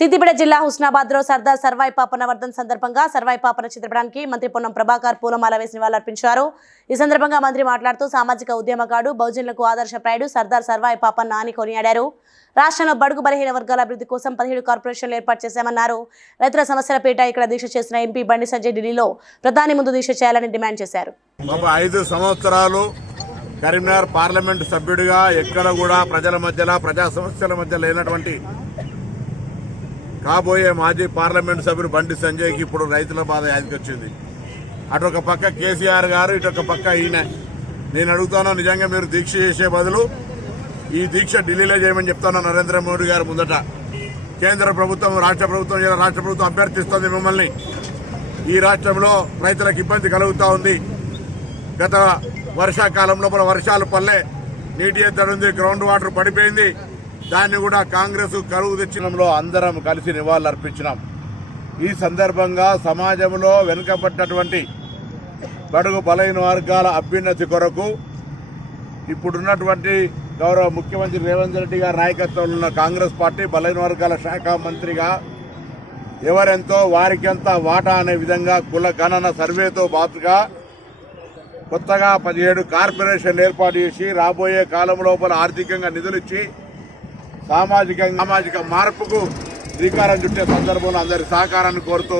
సిద్దిపేట జిల్లా హుస్నాబాద్లో సర్దార్ సర్వాయి పాపన్న వర్ధన్ సందర్భంగా సర్వాయి పాపన్న చిత్రపటానికి మంత్రి పొన్నం ప్రభాకర్ పూలమాల వేసి నివాళులర్పించారు। ఈ సందర్భంగా మంత్రి మాట్లాడుతూ సామాజిక ఉద్యమకారుడు బహుజనులకు ఆదర్శప్రాయుడు సర్దార్ సర్వాయి పాపన్న అని కొనియాడారు। రాష్ట్రంలో బడుగు బలహీన వర్గాల అభివృద్ధి కోసం 17 కార్పొరేషన్లు ఏర్పాటు చేశామన్నారు। రైతుల సమస్యల పీట ఇక్కడ దీక్ష చేసిన ఎంపీ బండి సంజయ్ ఢిల్లీలో ప్రధాని ముందు దీక్ష చేయాలని డిమాండ్ చేశారు। 5 సంవత్సరాలు కరీంనగర్ పార్లమెంటు సభ్యుడిగా ఎక్కడ కూడా ప్రజల మధ్యలో ప్రజా సమస్యల మధ్య లేనటువంటి కాబోయే మాజీ పార్లమెంటు సభ్యుడు బండి సంజయ్కి ఇప్పుడు రైతుల బాధ యాదికొచ్చింది। అటొక పక్క కేసీఆర్ గారు, ఇటొక పక్క ఈయన। నేను అడుగుతాను, నిజంగా మీరు దీక్ష చేసే బదులు ఈ దీక్ష ఢిల్లీలో చేయమని చెప్తాను నరేంద్ర మోడీ గారు ముందట। కేంద్ర ప్రభుత్వం, రాష్ట్ర ప్రభుత్వం అభ్యర్థిస్తుంది మిమ్మల్ని। ఈ రాష్ట్రంలో రైతులకు ఇబ్బంది కలుగుతూ ఉంది। గత వర్షాకాలంలో వర్షాలు పల్లె, నీటి ఎద్దడి ఉంది, గ్రౌండ్ వాటర్ పడిపోయింది। దాన్ని కూడా కాంగ్రెస్ కరువు తెచ్చినంలో అందరం కలిసి నివాళులర్పించినాం। ఈ సందర్భంగా సమాజంలో వెనుకబడ్డటువంటి బడుగు బలహీన వర్గాల అభ్యున్నతి కొరకు ఇప్పుడున్నటువంటి గౌరవ ముఖ్యమంత్రి రేవంత్ రెడ్డి గారి నాయకత్వంలో ఉన్న కాంగ్రెస్ పార్టీ బలహీన వర్గాల శాఖ మంత్రిగా ఎవరెంతో వారికెంత వాటా అనే విధంగా కుల గణన సర్వేతో బాటుగా కొత్తగా 17 కార్పొరేషన్లు ఏర్పాటు చేసి రాబోయే కాలం లోపల ఆర్థికంగా నిధులిచ్చి సామాజిక మార్పుకు శ్రీకారం చుట్టే సందర్భంలో అందరి సహకారాన్ని కోరుతూ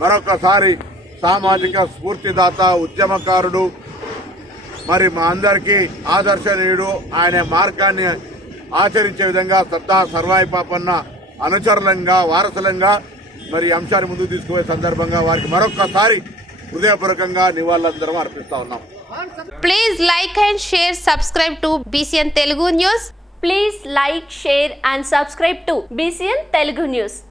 మరొకసారి సామాజిక స్ఫూర్తిదాత, ఉద్యమకారుడు, మరి మా అందరికీ ఆదర్శనీయుడు, ఆయన మార్గాన్ని ఆచరించే విధంగా సర్దార్ సర్వాయి పాపన్న అనుచరులంగా, వారసులంగా మరి అంశాన్ని ముందుకు తీసుకుపోయే సందర్భంగా వారికి మరొకసారి హృదయపూర్వకంగా నివాళులందరం అర్పిస్తా ఉన్నాం। Please like and share, subscribe to BCN Telugu News. Please like, share and subscribe to BCN Telugu News.